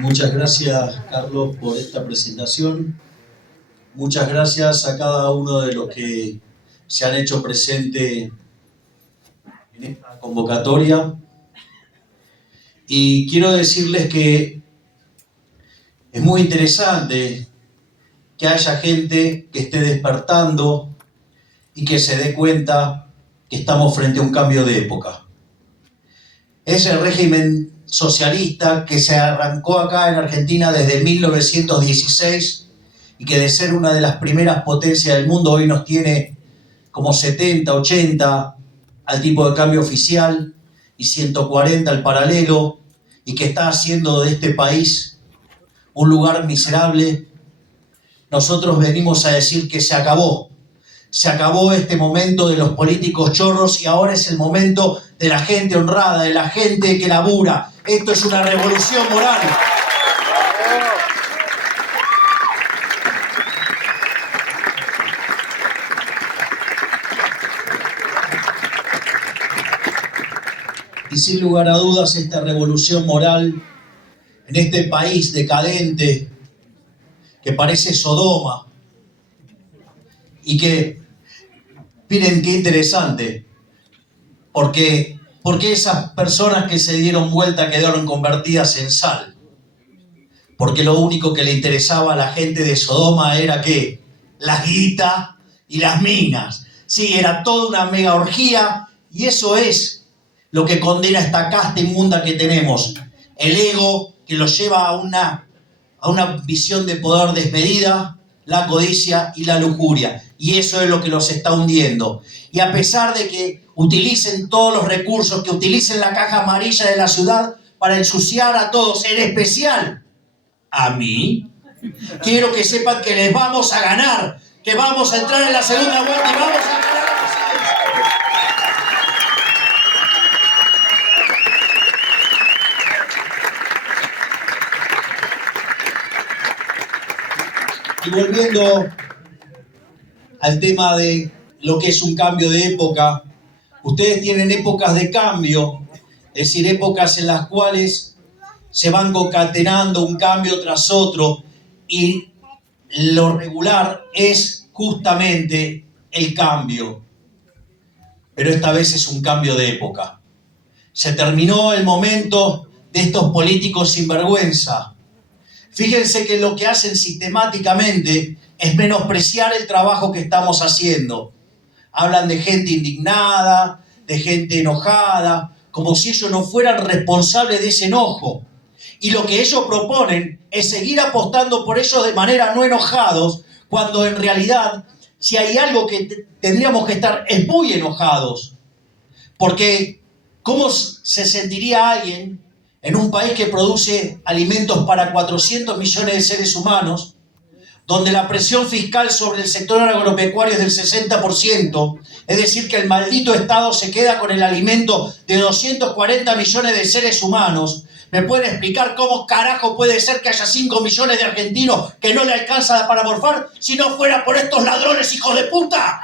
Muchas gracias, Carlos, por esta presentación. Muchas gracias a cada uno de los que se han hecho presente en esta convocatoria. Y quiero decirles que es muy interesante que haya gente que esté despertando y que se dé cuenta que estamos frente a un cambio de época. Es el régimen socialista que se arrancó acá en Argentina desde 1916 y que de ser una de las primeras potencias del mundo hoy nos tiene como 70, 80 al tipo de cambio oficial y 140 al paralelo, y que está haciendo de este país un lugar miserable. Nosotros venimos a decir que se acabó este momento de los políticos chorros y ahora es el momento de la gente honrada, de la gente que labura. Esto es una revolución moral. Y sin lugar a dudas, esta revolución moral en este país decadente que parece Sodoma y que, miren qué interesante, porque esas personas que se dieron vuelta quedaron convertidas en sal, porque lo único que le interesaba a la gente de Sodoma era ¿qué? La guita y las minas. Sí, era toda una mega orgía, y eso es lo que condena esta casta inmunda que tenemos, el ego que los lleva a una visión de poder desmedida, la codicia y la lujuria, y eso es lo que los está hundiendo. Y a pesar de que utilicen todos los recursos, que utilicen la caja amarilla de la ciudad para ensuciar a todos, en especial a mí, quiero que sepan que les vamos a ganar, que vamos a entrar en la segunda vuelta y vamos a ganar. Y volviendo al tema de lo que es un cambio de época, ustedes tienen épocas de cambio, es decir, épocas en las cuales se van concatenando un cambio tras otro, y lo regular es justamente el cambio. Pero esta vez es un cambio de época. Se terminó el momento de estos políticos sinvergüenza. Fíjense que lo que hacen sistemáticamente es menospreciar el trabajo que estamos haciendo. Hablan de gente indignada, de gente enojada, como si ellos no fueran responsables de ese enojo. Y lo que ellos proponen es seguir apostando por ellos de manera no enojados, cuando en realidad, si hay algo que tendríamos que estar, es muy enojados. Porque, ¿cómo se sentiría alguien en un país que produce alimentos para 400 millones de seres humanos, donde la presión fiscal sobre el sector agropecuario es del 60%, es decir, que el maldito Estado se queda con el alimento de 240 millones de seres humanos? ¿Me pueden explicar cómo carajo puede ser que haya 5 millones de argentinos que no le alcanza para morfar si no fuera por estos ladrones hijos de puta?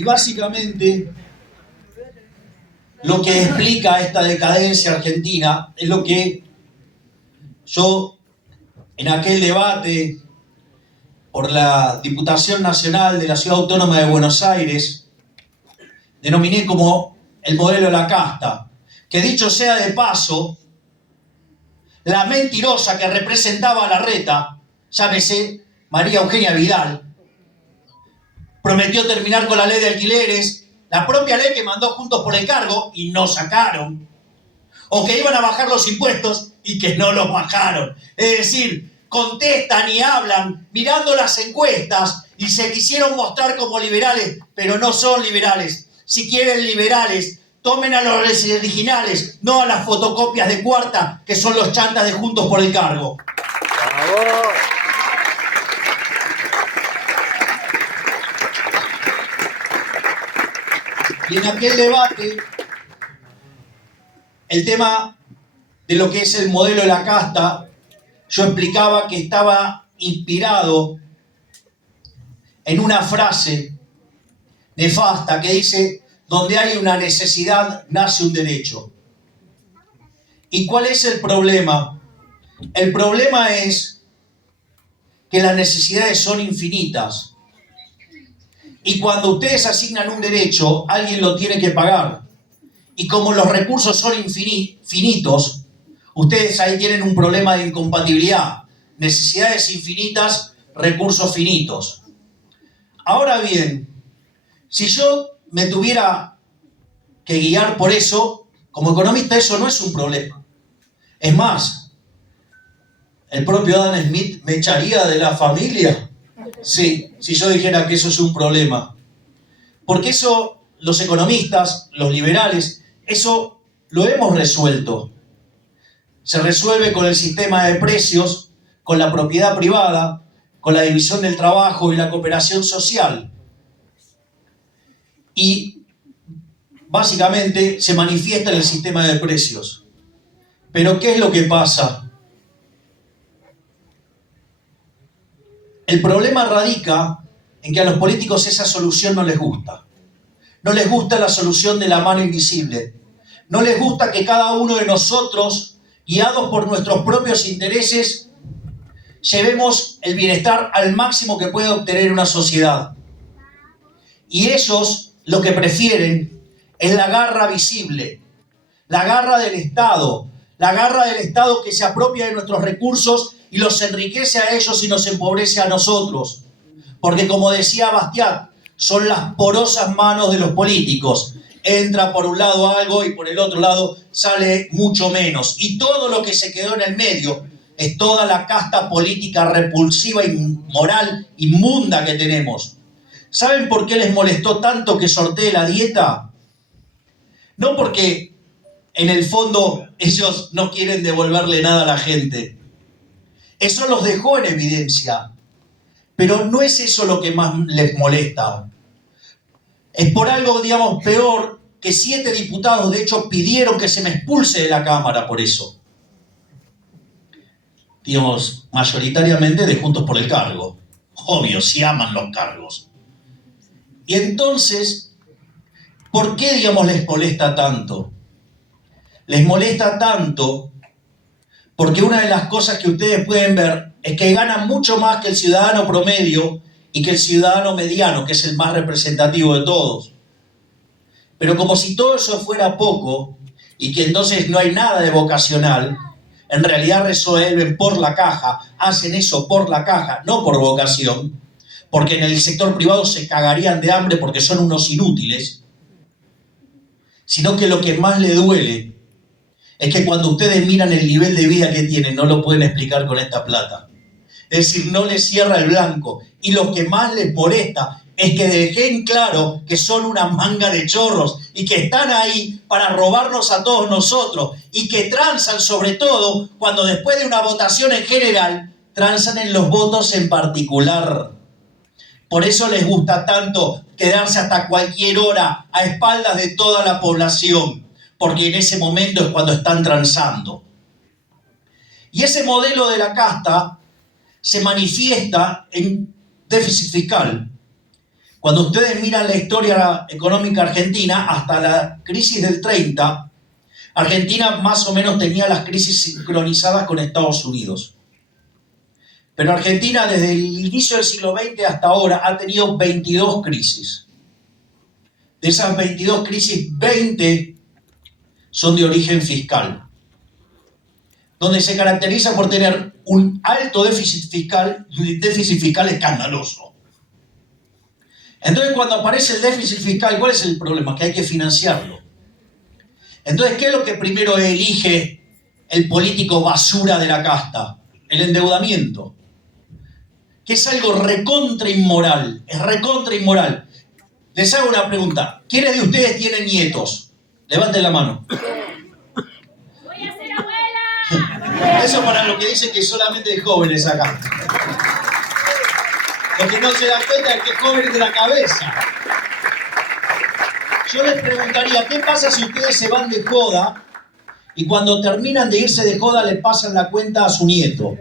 Y básicamente lo que explica esta decadencia argentina es lo que yo en aquel debate por la Diputación Nacional de la Ciudad Autónoma de Buenos Aires denominé como el modelo de la casta, que dicho sea de paso, la mentirosa que representaba a Larreta, llámese María Eugenia Vidal, prometió terminar con la ley de alquileres, la propia ley que mandó Juntos por el Cargo y no sacaron, o que iban a bajar los impuestos y que no los bajaron. Es decir, contestan y hablan mirando las encuestas y se quisieron mostrar como liberales, pero no son liberales. Si quieren liberales, tomen a los originales, no a las fotocopias de cuarta que son los chantas de Juntos por el Cargo. ¡Bravo! Y en aquel debate, el tema de lo que es el modelo de la casta, yo explicaba que estaba inspirado en una frase nefasta que dice: donde hay una necesidad, nace un derecho. ¿Y cuál es el problema? El problema es que las necesidades son infinitas. Y cuando ustedes asignan un derecho, alguien lo tiene que pagar. Y como los recursos son finitos, ustedes ahí tienen un problema de incompatibilidad. Necesidades infinitas, recursos finitos. Ahora bien, si yo me tuviera que guiar por eso, como economista eso no es un problema. Es más, el propio Adam Smith me echaría de la familia si yo dijera que eso es un problema. Porque eso, los economistas, los liberales, eso lo hemos resuelto. Se resuelve con el sistema de precios, con la propiedad privada, con la división del trabajo y la cooperación social. Y básicamente se manifiesta en el sistema de precios. Pero ¿qué es lo que pasa? El problema radica en que a los políticos esa solución no les gusta. No les gusta la solución de la mano invisible. No les gusta que cada uno de nosotros, guiados por nuestros propios intereses, llevemos el bienestar al máximo que puede obtener una sociedad. Y ellos lo que prefieren es la garra visible, la garra del Estado que se apropia de nuestros recursos y los enriquece a ellos y nos empobrece a nosotros. Porque como decía Bastiat, son las porosas manos de los políticos. Entra por un lado algo y por el otro lado sale mucho menos. Y todo lo que se quedó en el medio es toda la casta política repulsiva y moral inmunda que tenemos. ¿Saben por qué les molestó tanto que sortee la dieta? No porque en el fondo ellos no quieren devolverle nada a la gente. Eso los dejó en evidencia. Pero no es eso lo que más les molesta. Es por algo, digamos, peor, que 7 diputados, de hecho, pidieron que se me expulse de la Cámara por eso. Digamos, mayoritariamente de Juntos por el Cargo. Obvio, si aman los cargos. Y entonces, ¿por qué, digamos, les molesta tanto? Les molesta tanto porque una de las cosas que ustedes pueden ver es que ganan mucho más que el ciudadano promedio y que el ciudadano mediano, que es el más representativo de todos. Pero como si todo eso fuera poco y que entonces no hay nada de vocacional, en realidad resuelven por la caja, hacen eso por la caja, no por vocación, porque en el sector privado se cagarían de hambre porque son unos inútiles, sino que lo que más le duele es que cuando ustedes miran el nivel de vida que tienen, no lo pueden explicar con esta plata. Es decir, no les cierra el blanco. Y lo que más les molesta es que dejen claro que son una manga de chorros y que están ahí para robarnos a todos nosotros y que transan sobre todo cuando después de una votación en general, transan en los votos en particular. Por eso les gusta tanto quedarse hasta cualquier hora a espaldas de toda la población, porque en ese momento es cuando están transando. Y ese modelo de la casta se manifiesta en déficit fiscal. Cuando ustedes miran la historia económica argentina, hasta la crisis del 30, Argentina más o menos tenía las crisis sincronizadas con Estados Unidos. Pero Argentina desde el inicio del siglo XX hasta ahora ha tenido 22 crisis. De esas 22 crisis, 20 son de origen fiscal, donde se caracteriza por tener un alto déficit fiscal y un déficit fiscal escandaloso. Entonces, cuando aparece el déficit fiscal, ¿cuál es el problema? Que hay que financiarlo. Entonces, ¿qué es lo que primero elige el político basura de la casta? El endeudamiento, que es algo recontra inmoral, es recontra inmoral. Les hago una pregunta. ¿Quiénes de ustedes tienen nietos? Levanten la mano. ¡Voy a ser abuela! Eso para lo que dicen que solamente hay jóvenes acá. Lo que no se dan cuenta es que jóvenes de la cabeza. Yo les preguntaría, ¿qué pasa si ustedes se van de joda y cuando terminan de irse de joda le pasan la cuenta a su nieto?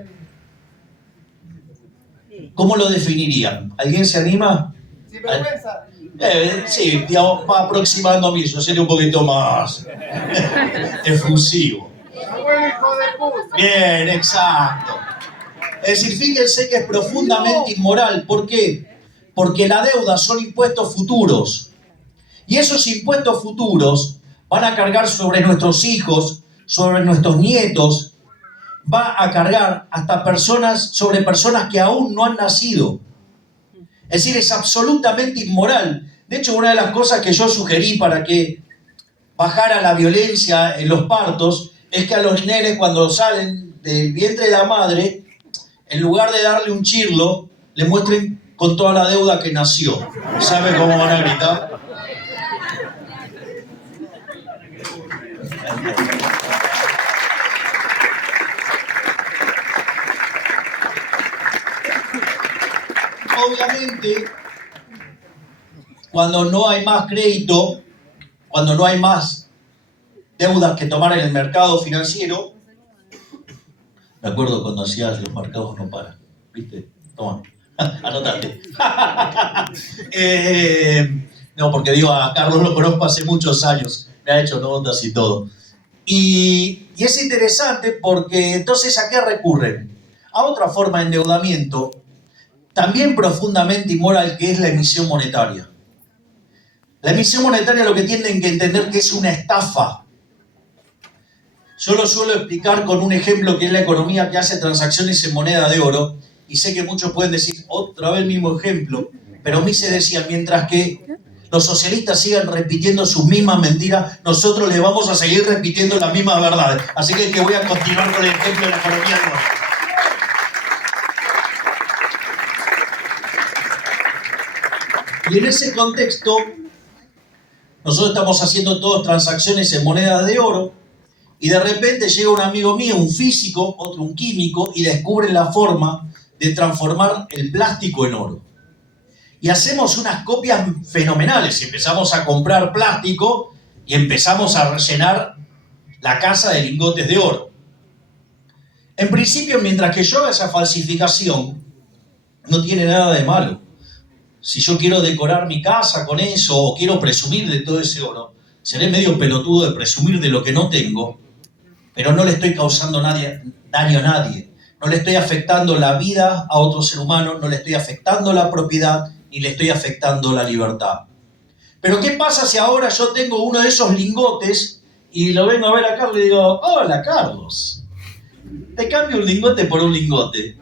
¿cómo lo definirían? ¿Alguien se anima? Sin vergüenza. Sí, digamos, va aproximando a mí, yo sería un poquito más efusivo. Abuelo, hijo de puta. Bien, exacto. Es decir, fíjense que es profundamente inmoral. ¿Por qué? Porque la deuda son impuestos futuros. Y esos impuestos futuros van a cargar sobre nuestros hijos, sobre nuestros nietos, va a cargar hasta sobre personas que aún no han nacido. Es decir, es absolutamente inmoral. De hecho, una de las cosas que yo sugerí para que bajara la violencia en los partos es que a los nenes, cuando salen del vientre de la madre, en lugar de darle un chirlo, le muestren con toda la deuda que nació. ¿Sabe cómo van a gritar? Obviamente, cuando no hay más crédito, cuando no hay más deudas que tomar en el mercado financiero, me acuerdo cuando hacías los mercados no paran, ¿viste? Toma, anotate. No, porque digo, a Carlos lo conozco hace muchos años, me ha hecho notas y todo. Y es interesante porque entonces, ¿a qué recurren? A otra forma de endeudamiento, también profundamente inmoral, que es la emisión monetaria. La emisión monetaria lo que tienen que entender que es una estafa. Yo lo suelo explicar con un ejemplo que es la economía que hace transacciones en moneda de oro, y sé que muchos pueden decir otra vez el mismo ejemplo, pero Mises decía, mientras que los socialistas sigan repitiendo sus mismas mentiras, nosotros les vamos a seguir repitiendo las mismas verdades. Así que voy a continuar con el ejemplo de la economía de oro. Y en ese contexto, nosotros estamos haciendo todas transacciones en moneda de oro, y de repente llega un amigo mío, un físico, otro un químico, y descubre la forma de transformar el plástico en oro. Y hacemos unas copias fenomenales. Empezamos a comprar plástico y empezamos a rellenar la casa de lingotes de oro. En principio, mientras que yo haga esa falsificación, no tiene nada de malo. Si yo quiero decorar mi casa con eso o quiero presumir de todo ese oro, seré medio pelotudo de presumir de lo que no tengo, pero no le estoy causando daño a nadie. No le estoy afectando la vida a otro ser humano, no le estoy afectando la propiedad, ni le estoy afectando la libertad. Pero ¿qué pasa si ahora yo tengo uno de esos lingotes y lo vengo a ver a Carlos y digo, hola Carlos, te cambio un lingote por un lingote?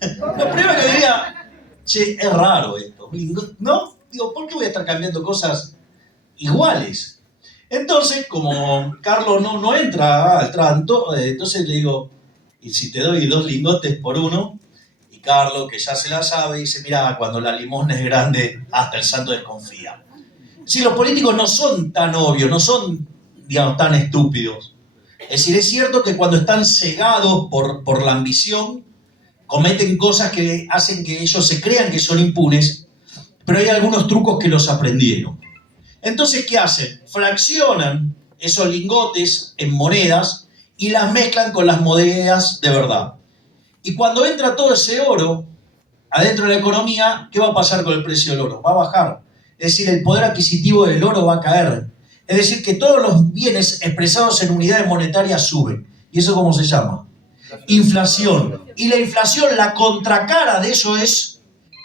Lo primero que diría, che, es raro esto, ¿no? Digo, ¿por qué voy a estar cambiando cosas iguales? Entonces, como Carlos no entra al trato, entonces le digo, ¿y si te doy 2 lingotes por uno? Y Carlos, que ya se la sabe, dice, mirá, cuando la limosna es grande, hasta el santo desconfía. Si los políticos no son tan obvios, no son, digamos, tan estúpidos. Es decir, es cierto que cuando están cegados por la ambición, cometen cosas que hacen que ellos se crean que son impunes, pero hay algunos trucos que los aprendieron. Entonces, ¿qué hacen? Fraccionan esos lingotes en monedas y las mezclan con las monedas de verdad. Y cuando entra todo ese oro adentro de la economía, ¿qué va a pasar con el precio del oro? Va a bajar. Es decir, el poder adquisitivo del oro va a caer. Es decir, que todos los bienes expresados en unidades monetarias suben. ¿Y eso cómo se llama? Inflación. Y la inflación, la contracara de eso es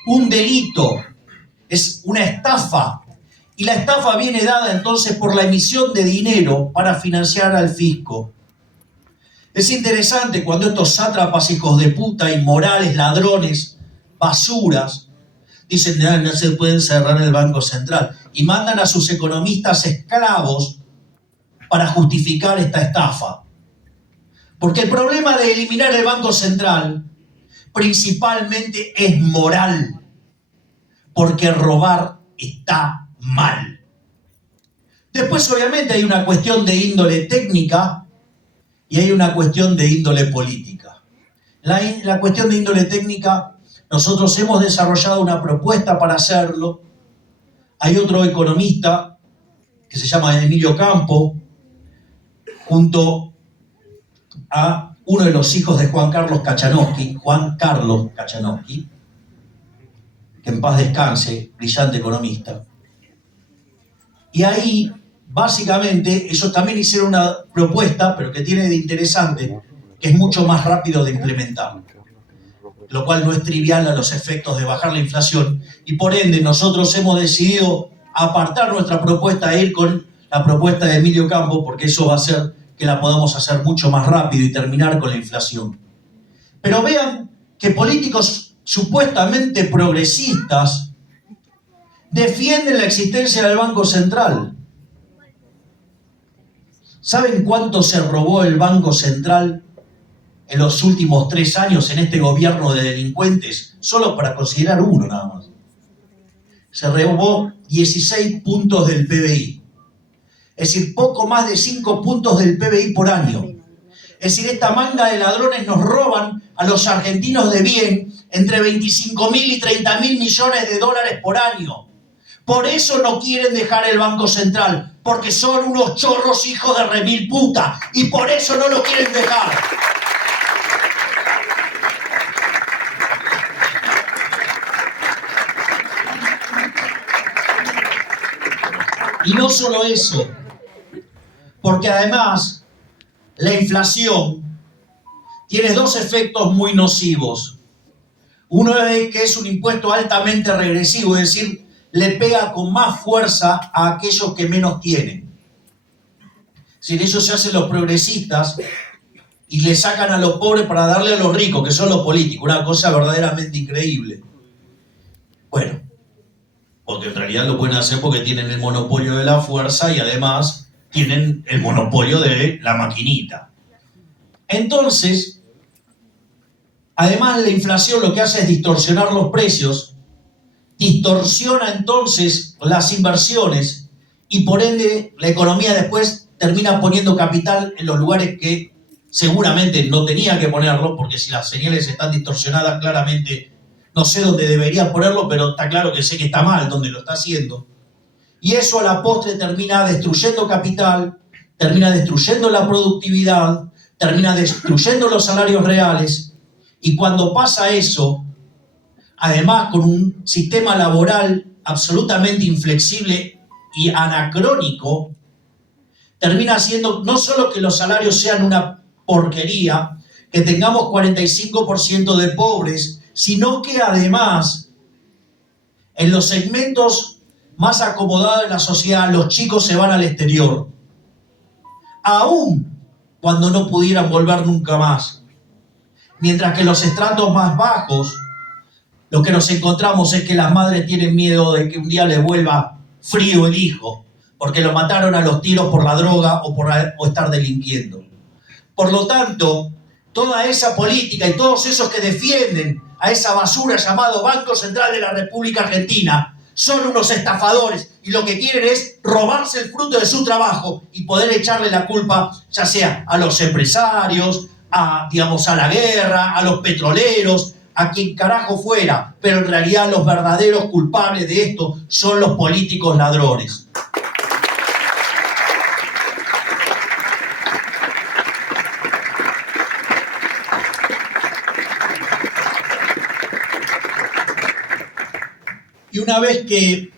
un delito. Es una estafa. Y la estafa viene dada entonces por la emisión de dinero para financiar al fisco. Es interesante cuando estos sátrapas, hijos de puta, inmorales, ladrones, basuras, dicen que no se puede cerrar el Banco Central y mandan a sus economistas esclavos para justificar esta estafa. Porque el problema de eliminar el Banco Central principalmente es moral, porque robar está mal. Después, obviamente, hay una cuestión de índole técnica y hay una cuestión de índole política. La cuestión de índole técnica, nosotros hemos desarrollado una propuesta para hacerlo. Hay otro economista que se llama Emilio Campo, junto a uno de los hijos de Juan Carlos Kachanowski, que en paz descanse, brillante economista. Y ahí, básicamente, ellos también hicieron una propuesta, pero que tiene de interesante, que es mucho más rápido de implementar, lo cual no es trivial a los efectos de bajar la inflación, y por ende nosotros hemos decidido apartar nuestra propuesta e ir con la propuesta de Emilio Campo, porque eso va a hacer que la podamos hacer mucho más rápido y terminar con la inflación. Pero vean que políticos supuestamente progresistas defienden la existencia del Banco Central. ¿Saben cuánto se robó el Banco Central en los últimos 3 años en este gobierno de delincuentes? Solo para considerar uno nada más. Se robó 16 puntos del PBI. Es decir, poco más de 5 puntos del PBI por año. Es decir, esta manga de ladrones nos roban a los argentinos de bien entre 25.000 y 30.000 millones de dólares por año. Por eso no quieren dejar el Banco Central, porque son unos chorros hijos de remil puta, y por eso no lo quieren dejar. Y no solo eso, porque además la inflación tiene 2 efectos muy nocivos. Uno es que es un impuesto altamente regresivo, es decir, le pega con más fuerza a aquellos que menos tienen. Si ellos se hacen los progresistas y le sacan a los pobres para darle a los ricos, que son los políticos, una cosa verdaderamente increíble. Bueno, porque en realidad lo pueden hacer porque tienen el monopolio de la fuerza y además tienen el monopolio de la maquinita. Entonces, además la inflación lo que hace es distorsionar los precios, distorsiona entonces las inversiones y por ende la economía después termina poniendo capital en los lugares que seguramente no tenía que ponerlo, porque si las señales están distorsionadas claramente no sé dónde debería ponerlo, pero está claro que sé que está mal donde lo está haciendo. Y eso a la postre termina destruyendo capital, termina destruyendo la productividad, termina destruyendo los salarios reales. Y cuando pasa eso, además con un sistema laboral absolutamente inflexible y anacrónico, termina haciendo no solo que los salarios sean una porquería, que tengamos 45% de pobres, sino que además en los segmentos más acomodados de la sociedad los chicos se van al exterior, aún cuando no pudieran volver nunca más. Mientras que en los estratos más bajos lo que nos encontramos es que las madres tienen miedo de que un día les vuelva frío el hijo, porque lo mataron a los tiros por la droga o estar delinquiendo. Por lo tanto, toda esa política y todos esos que defienden a esa basura llamado Banco Central de la República Argentina son unos estafadores y lo que quieren es robarse el fruto de su trabajo y poder echarle la culpa ya sea a los empresarios, a la guerra, a los petroleros, a quien carajo fuera, pero en realidad los verdaderos culpables de esto son los políticos ladrones. Y una vez que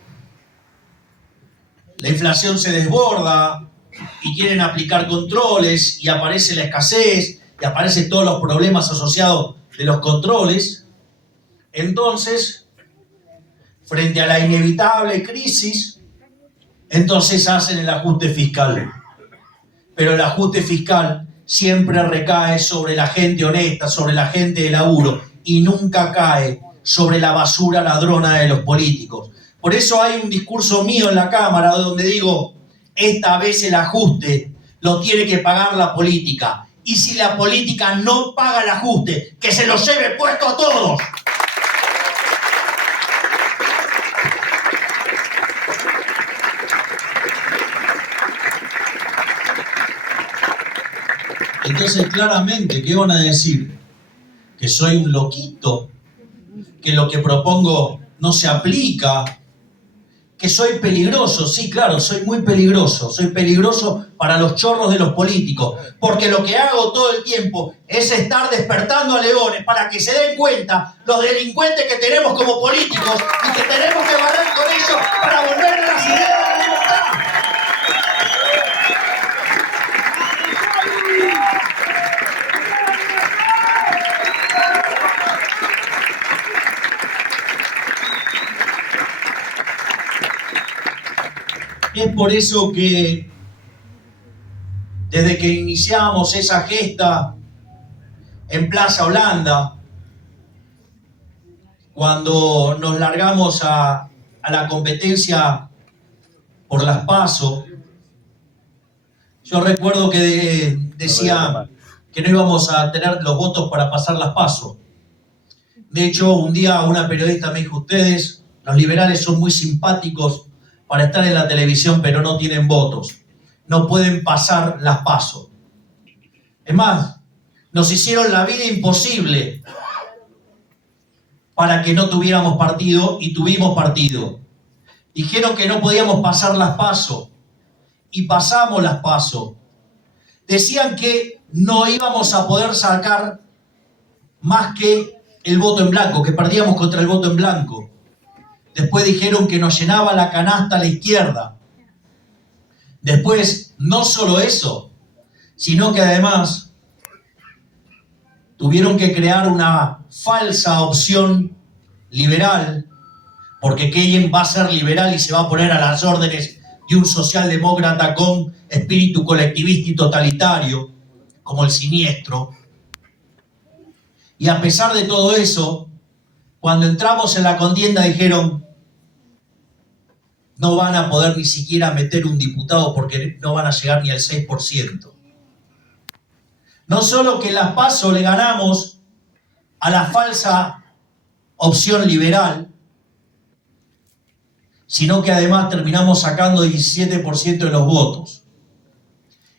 la inflación se desborda y quieren aplicar controles y aparece la escasez y aparecen todos los problemas asociados de los controles, entonces, frente a la inevitable crisis, entonces hacen el ajuste fiscal. Pero el ajuste fiscal siempre recae sobre la gente honesta, sobre la gente de laburo, y nunca cae sobre la basura ladrona de los políticos. Por eso hay un discurso mío en la Cámara donde digo, esta vez el ajuste lo tiene que pagar la política. Y si la política no paga el ajuste, que se lo lleve puesto a todos. Entonces, claramente, ¿qué van a decir? Que soy un loquito, que lo que propongo no se aplica, que soy peligroso. Sí, claro, soy muy peligroso. Soy peligroso para los chorros de los políticos. Porque lo que hago todo el tiempo es estar despertando a leones para que se den cuenta los delincuentes que tenemos como políticos y que tenemos que barrer con ellos para volver a las ideas de la libertad. Es por eso que desde que iniciamos esa gesta en Plaza Holanda, cuando nos largamos a la competencia por las PASO, yo recuerdo que decía que no íbamos a tener los votos para pasar las PASO. De hecho, un día una periodista me dijo, ustedes, los liberales, son muy simpáticos para estar en la televisión, pero no tienen votos. No pueden pasar las PASO. Es más, nos hicieron la vida imposible para que no tuviéramos partido y tuvimos partido. Dijeron que no podíamos pasar las PASO y pasamos las PASO. Decían que no íbamos a poder sacar más que el voto en blanco, que perdíamos contra el voto en blanco. Después dijeron que nos llenaba la canasta a la izquierda. Después, no solo eso, sino que además tuvieron que crear una falsa opción liberal, porque Keyn va a ser liberal y se va a poner a las órdenes de un socialdemócrata con espíritu colectivista y totalitario, como el siniestro. Y a pesar de todo eso, cuando entramos en la contienda dijeron, no van a poder ni siquiera meter un diputado porque no van a llegar ni al 6%. No solo que en las PASO le ganamos a la falsa opción liberal, sino que además terminamos sacando 17% de los votos.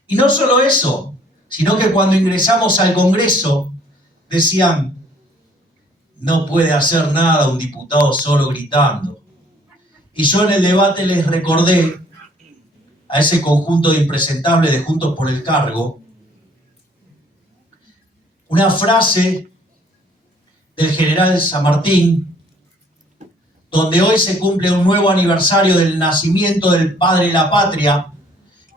Y no solo eso, sino que cuando ingresamos al Congreso decían, no puede hacer nada un diputado solo gritando. Y yo en el debate les recordé a ese conjunto de impresentables de Juntos por el Cargo una frase del general San Martín, donde hoy se cumple un nuevo aniversario del nacimiento del padre de la patria,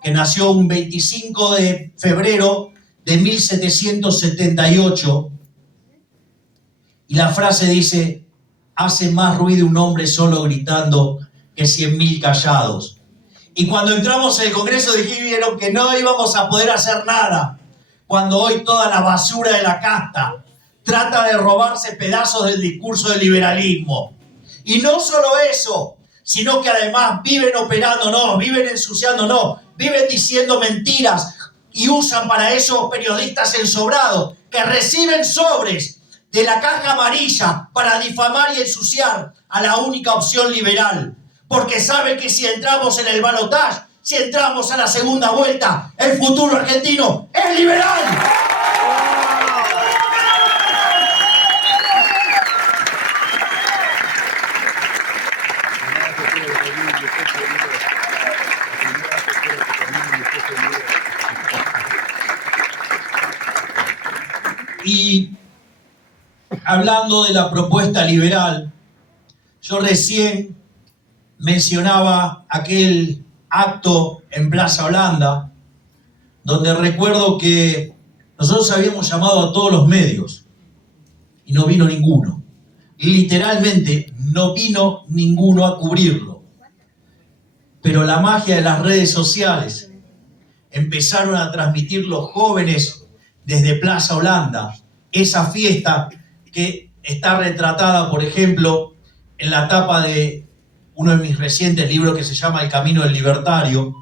que nació un 25 de febrero de 1778. Y la frase dice, hace más ruido un hombre solo gritando que 100.000 callados. Y cuando entramos en el Congreso dijeron que no íbamos a poder hacer nada, cuando hoy toda la basura de la casta trata de robarse pedazos del discurso del liberalismo. Y no solo eso, sino que además viven operándonos, viven ensuciándonos, viven diciendo mentiras y usan para eso periodistas ensobrados que reciben sobres de la caja amarilla para difamar y ensuciar a la única opción liberal. Porque saben que si entramos en el balotaje, si entramos a la segunda vuelta, el futuro argentino es liberal. Y hablando de la propuesta liberal, yo recién mencionaba aquel acto en Plaza Holanda, donde recuerdo que nosotros habíamos llamado a todos los medios y no vino ninguno. Literalmente no vino ninguno a cubrirlo. Pero la magia de las redes sociales empezaron a transmitir los jóvenes desde Plaza Holanda, esa fiesta que está retratada, por ejemplo, en la tapa de uno de mis recientes libros que se llama El Camino del Libertario.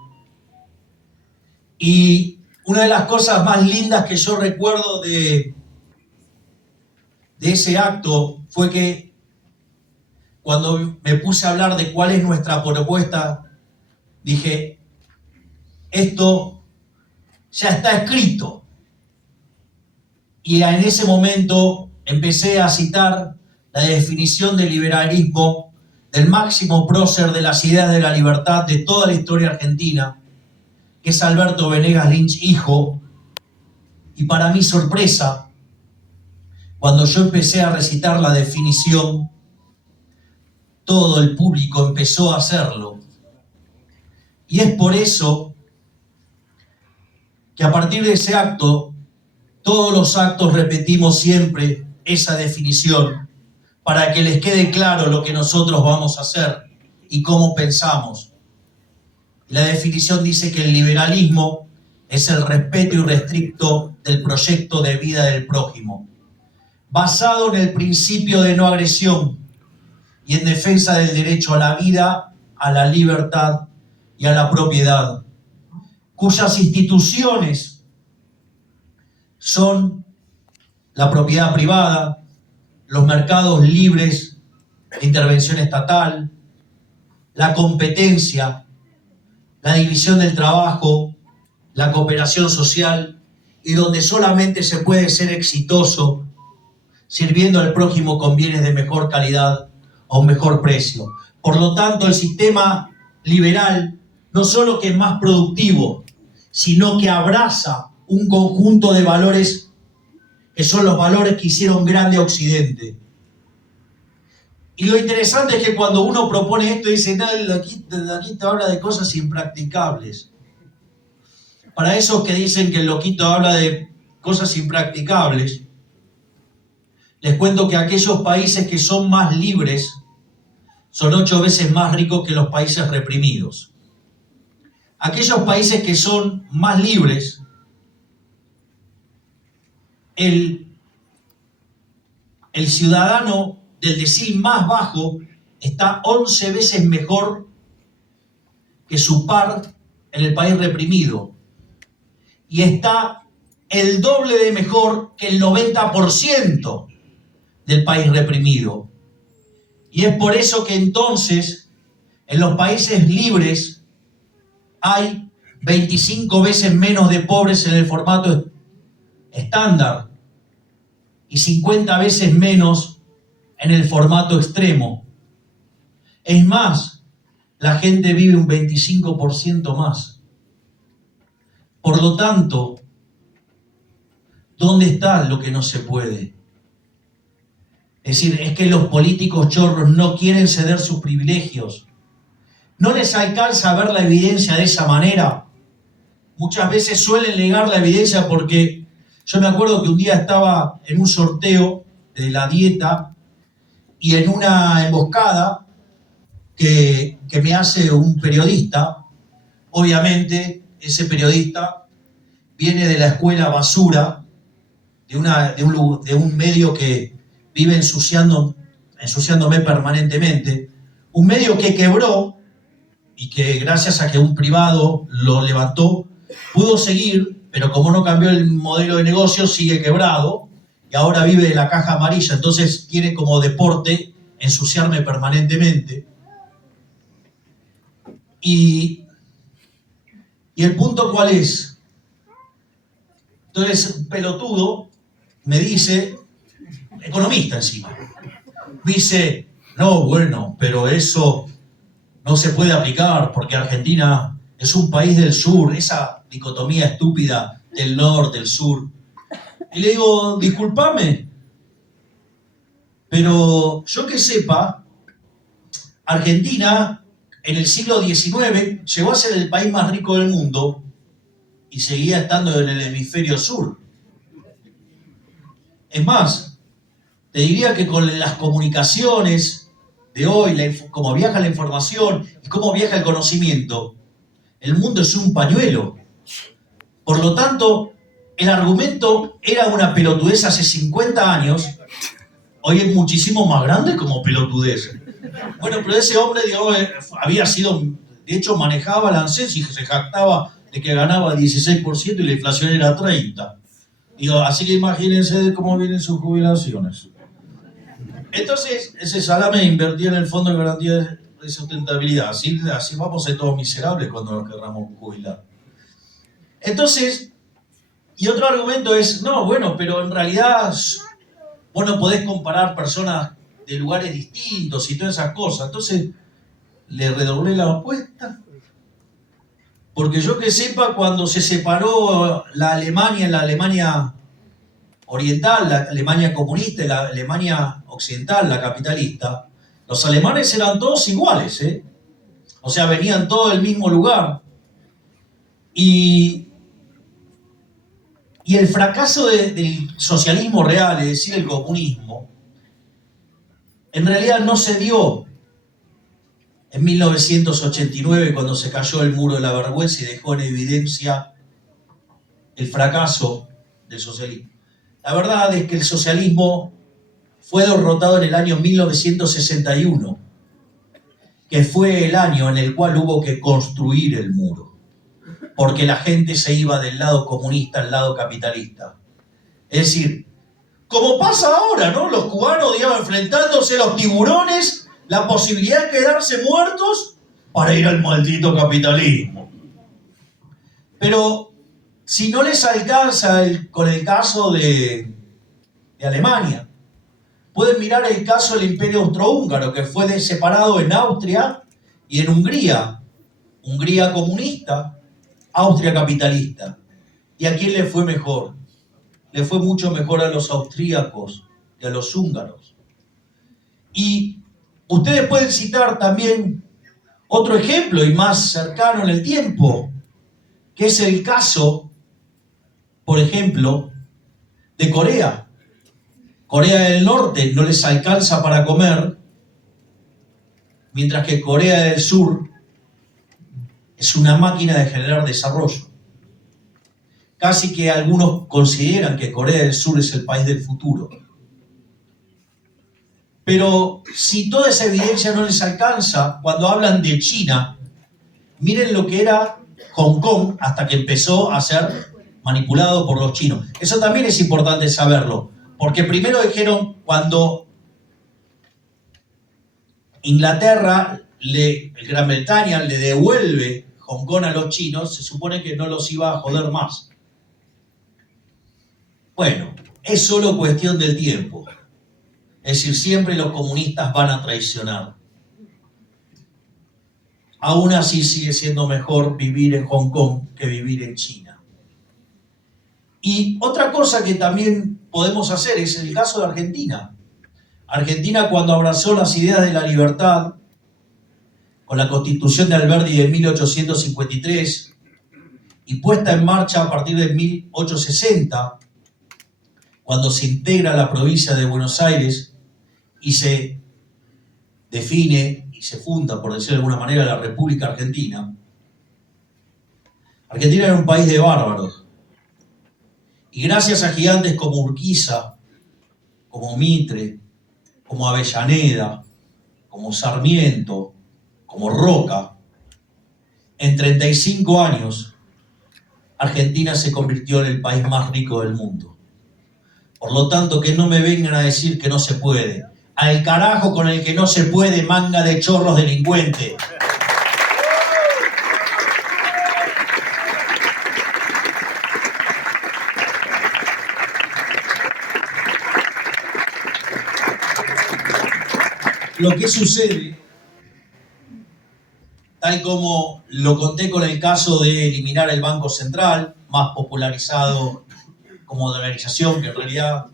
Y una de las cosas más lindas que yo recuerdo de ese acto fue que cuando me puse a hablar de cuál es nuestra propuesta, dije, esto ya está escrito. Y en ese momento empecé a citar la definición de liberalismo del máximo prócer de las ideas de la libertad de toda la historia argentina, que es Alberto Venegas Lynch, hijo. Y para mi sorpresa, cuando yo empecé a recitar la definición, todo el público empezó a hacerlo. Y es por eso que a partir de ese acto, todos los actos repetimos siempre esa definición para que les quede claro lo que nosotros vamos a hacer y cómo pensamos. La definición dice que el liberalismo es el respeto irrestricto del proyecto de vida del prójimo, basado en el principio de no agresión y en defensa del derecho a la vida, a la libertad y a la propiedad, cuyas instituciones son la propiedad privada, los mercados libres de intervención estatal, la competencia, la división del trabajo, la cooperación social, y donde solamente se puede ser exitoso sirviendo al prójimo con bienes de mejor calidad a un mejor precio. Por lo tanto, el sistema liberal no solo que es más productivo, sino que abraza un conjunto de valores que son los valores que hicieron grande a Occidente. Y lo interesante es que cuando uno propone esto, dice, no, aquí te habla de cosas impracticables. Para esos que dicen que el loquito habla de cosas impracticables, les cuento que aquellos países que son más libres son 8 veces más ricos que los países reprimidos. Aquellos países que son más libres, el ciudadano del decil más bajo está 11 veces mejor que su par en el país reprimido. Y está el doble de mejor que el 90% del país reprimido. Y es por eso que entonces en los países libres hay 25 veces menos de pobres en el formato estándar y 50 veces menos en el formato extremo. Es más, la gente vive un 25% más. Por lo tanto, ¿dónde está lo que no se puede? Es decir, es que los políticos chorros no quieren ceder sus privilegios. ¿No les alcanza a ver la evidencia de esa manera? Muchas veces suelen negar la evidencia porque yo me acuerdo que un día estaba en un sorteo de la dieta y en una emboscada que me hace un periodista, obviamente ese periodista viene de la escuela basura, de un medio que vive ensuciándome permanentemente, un medio que quebró y que gracias a que un privado lo levantó, pudo seguir, pero como no cambió el modelo de negocio, sigue quebrado y ahora vive de la caja amarilla, entonces quiere como deporte ensuciarme permanentemente. Y el punto ¿cuál es? Entonces, un pelotudo me dice, economista encima, dice, no, bueno, pero eso no se puede aplicar porque Argentina es un país del sur, esa dicotomía estúpida del norte, del sur. Y le digo, discúlpame, pero yo que sepa, Argentina en el siglo XIX llegó a ser el país más rico del mundo y seguía estando en el hemisferio sur. Es más, te diría que con las comunicaciones de hoy, cómo viaja la información y cómo viaja el conocimiento, el mundo es un pañuelo. Por lo tanto, el argumento era una pelotudez hace 50 años, hoy es muchísimo más grande como pelotudez. Bueno, pero ese hombre, digo, había sido, de hecho manejaba la ANSES y se jactaba de que ganaba 16% y la inflación era 30%. Digo, así que imagínense cómo vienen sus jubilaciones. Entonces, ese salame invertía en el Fondo de Garantía de Sustentabilidad. Así vamos a ser todos miserables cuando nos querramos jubilar. Entonces, y otro argumento es, no, bueno, pero en realidad vos no podés comparar personas de lugares distintos y todas esas cosas. Entonces le redoblé la apuesta. Porque yo que sepa, cuando se separó la Alemania oriental, la Alemania comunista y la Alemania occidental, la capitalista, los alemanes eran todos iguales, ¿eh? O sea, venían todos del mismo lugar. Y el fracaso del socialismo real, es decir, el comunismo, en realidad no se dio en 1989, cuando se cayó el muro de la vergüenza y dejó en evidencia el fracaso del socialismo. La verdad es que el socialismo fue derrotado en el año 1961, que fue el año en el cual hubo que construir el muro, porque la gente se iba del lado comunista al lado capitalista. Es decir, como pasa ahora, ¿no? Los cubanos, digamos, enfrentándose a los tiburones, la posibilidad de quedarse muertos para ir al maldito capitalismo. Pero si no les alcanza con el caso de Alemania, pueden mirar el caso del Imperio Austrohúngaro, que fue separado en Austria y en Hungría. Hungría comunista, Austria capitalista. ¿Y a quién le fue mejor? Le fue mucho mejor a los austríacos y a los húngaros. Y ustedes pueden citar también otro ejemplo y más cercano en el tiempo, que es el caso, por ejemplo, de Corea. Corea del Norte no les alcanza para comer, mientras que Corea del Sur es una máquina de generar desarrollo. Casi que algunos consideran que Corea del Sur es el país del futuro. Pero si toda esa evidencia no les alcanza, cuando hablan de China, miren lo que era Hong Kong hasta que empezó a ser manipulado por los chinos. Eso también es importante saberlo, porque primero dijeron, cuando Inglaterra, Gran Bretaña le devuelve Hong Kong a los chinos, se supone que no los iba a joder más. Bueno, es solo cuestión del tiempo. Es decir, siempre los comunistas van a traicionar. Aún así sigue siendo mejor vivir en Hong Kong que vivir en China. Y otra cosa que también podemos hacer es el caso de Argentina. Argentina, cuando abrazó las ideas de la libertad, con la Constitución de Alberdi de 1853 y puesta en marcha a partir de 1860, cuando se integra la provincia de Buenos Aires y se define y se funda, por decirlo de alguna manera, la República Argentina. Argentina era un país de bárbaros. Y gracias a gigantes como Urquiza, como Mitre, como Avellaneda, como Sarmiento, como Roca, en 35 años, Argentina se convirtió en el país más rico del mundo. Por lo tanto, que no me vengan a decir que no se puede. Al carajo con el que no se puede, manga de chorros delincuentes. Lo que sucede, tal como lo conté con el caso de eliminar el Banco Central, más popularizado como dolarización, que en realidad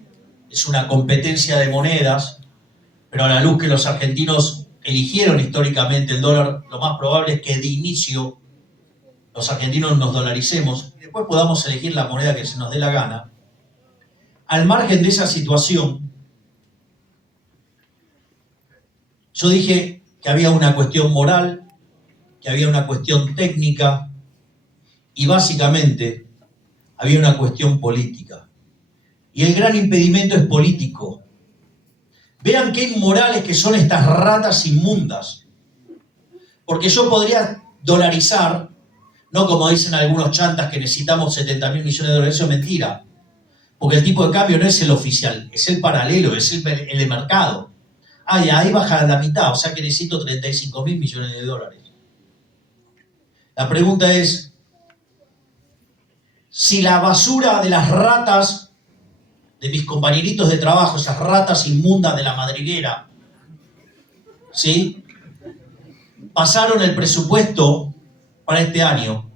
es una competencia de monedas, pero a la luz que los argentinos eligieron históricamente el dólar, lo más probable es que de inicio los argentinos nos dolaricemos y después podamos elegir la moneda que se nos dé la gana. Al margen de esa situación, yo dije que había una cuestión moral, que había una cuestión técnica y básicamente había una cuestión política. Y el gran impedimento es político. Vean qué inmorales que son estas ratas inmundas. Porque yo podría dolarizar, no como dicen algunos chantas que necesitamos 70.000 millones de dólares, eso es mentira. Porque el tipo de cambio no es el oficial, es el paralelo, es el de mercado. Ah, y ahí baja a la mitad, o sea que necesito 35.000 millones de dólares. La pregunta es, si la basura de las ratas, de mis compañeritos de trabajo, esas ratas inmundas de la madriguera, ¿sí? Pasaron el presupuesto para este año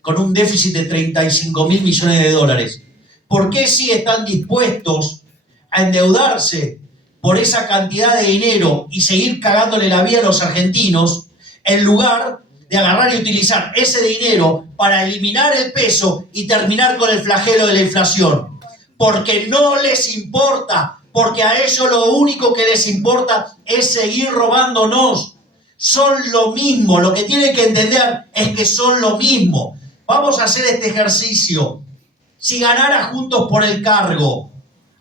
con un déficit de 35.000 millones de dólares. ¿Por qué sí están dispuestos a endeudarse por esa cantidad de dinero y seguir cagándole la vida a los argentinos en lugar de agarrar y utilizar ese dinero para eliminar el peso y terminar con el flagelo de la inflación? Porque no les importa, porque a ellos lo único que les importa es seguir robándonos. Son lo mismo, lo que tienen que entender es que son lo mismo. Vamos a hacer este ejercicio. Si ganara Juntos por el Cargo,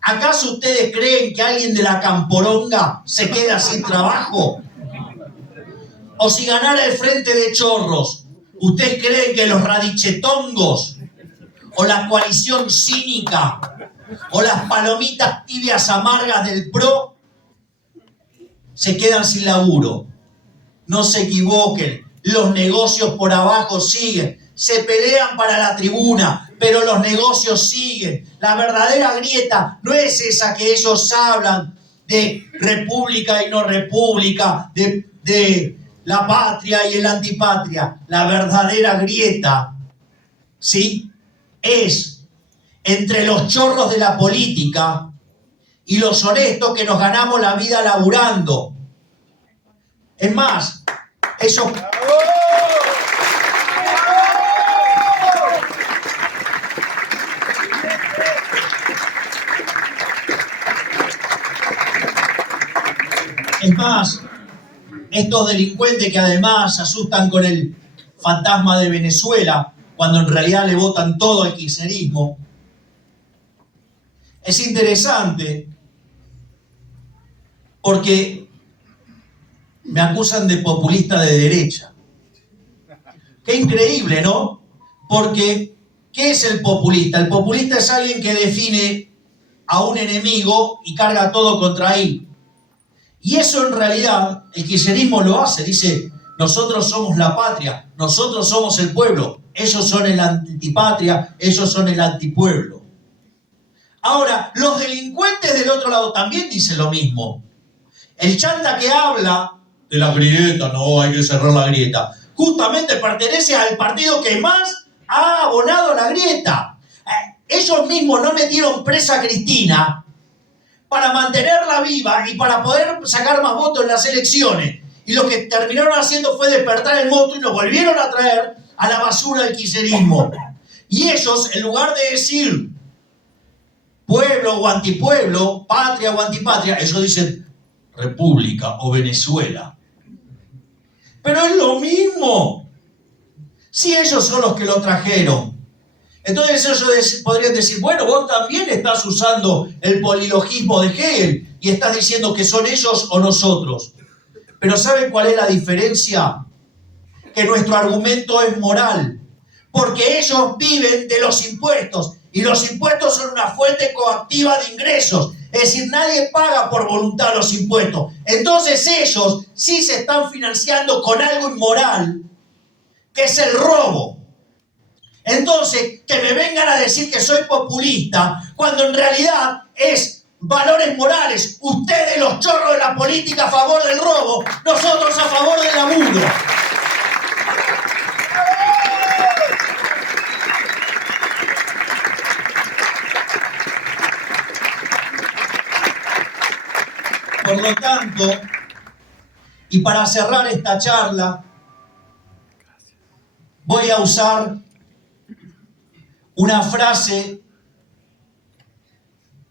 ¿acaso ustedes creen que alguien de la Camporonga se queda sin trabajo? O si ganara el Frente de Chorros, ¿ustedes creen que los radichetongos, o la coalición cínica, o las palomitas tibias amargas del PRO se quedan sin laburo? No se equivoquen, los negocios por abajo siguen. Se pelean para la tribuna, pero los negocios siguen. La verdadera grieta no es esa que ellos hablan de república y no república, de la patria y el antipatria. La verdadera grieta, ¿sí?, es entre los chorros de la política y los honestos que nos ganamos la vida laburando. Es más, ellos... Es más, estos delincuentes que además se asustan con el fantasma de Venezuela, cuando en realidad le votan todo al kirchnerismo, es interesante porque me acusan de populista de derecha. Qué increíble, ¿no? Porque, ¿qué es el populista? El populista es alguien que define a un enemigo y carga todo contra él. Y eso en realidad el kirchnerismo lo hace, dice, nosotros somos la patria, nosotros somos el pueblo, ellos son el antipatria, ellos son el antipueblo. Ahora, los delincuentes del otro lado también dicen lo mismo. El chanta que habla de la grieta, no, hay que cerrar la grieta, justamente pertenece al partido que más ha abonado la grieta. Ellos mismos no metieron presa a Cristina para mantenerla viva y para poder sacar más votos en las elecciones. Y lo que terminaron haciendo fue despertar el voto y nos volvieron a traer a la basura del kirchnerismo. Y ellos, en lugar de decir pueblo o antipueblo, patria o antipatria, ellos dicen república o Venezuela. Pero es lo mismo. Si ellos son los que lo trajeron. Entonces ellos podrían decir, bueno, vos también estás usando el polilogismo de Hegel y estás diciendo que son ellos o nosotros. Pero ¿saben cuál es la diferencia? Que nuestro argumento es moral. Porque ellos viven de los impuestos y los impuestos son una fuente coactiva de ingresos. Es decir, nadie paga por voluntad los impuestos. Entonces ellos sí se están financiando con algo inmoral, que es el robo. Entonces, que me vengan a decir que soy populista, cuando en realidad es valores morales. Ustedes, los chorros de la política, a favor del robo, nosotros a favor del laburo. Por lo tanto, y para cerrar esta charla, voy a usar una frase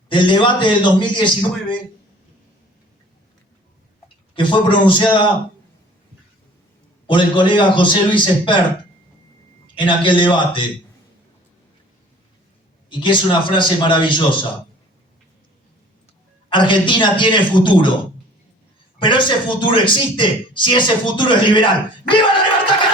del debate del 2019 que fue pronunciada por el colega José Luis Espert en aquel debate y que es una frase maravillosa. Argentina tiene futuro, pero ese futuro existe si ese futuro es liberal. ¡Viva la libertad!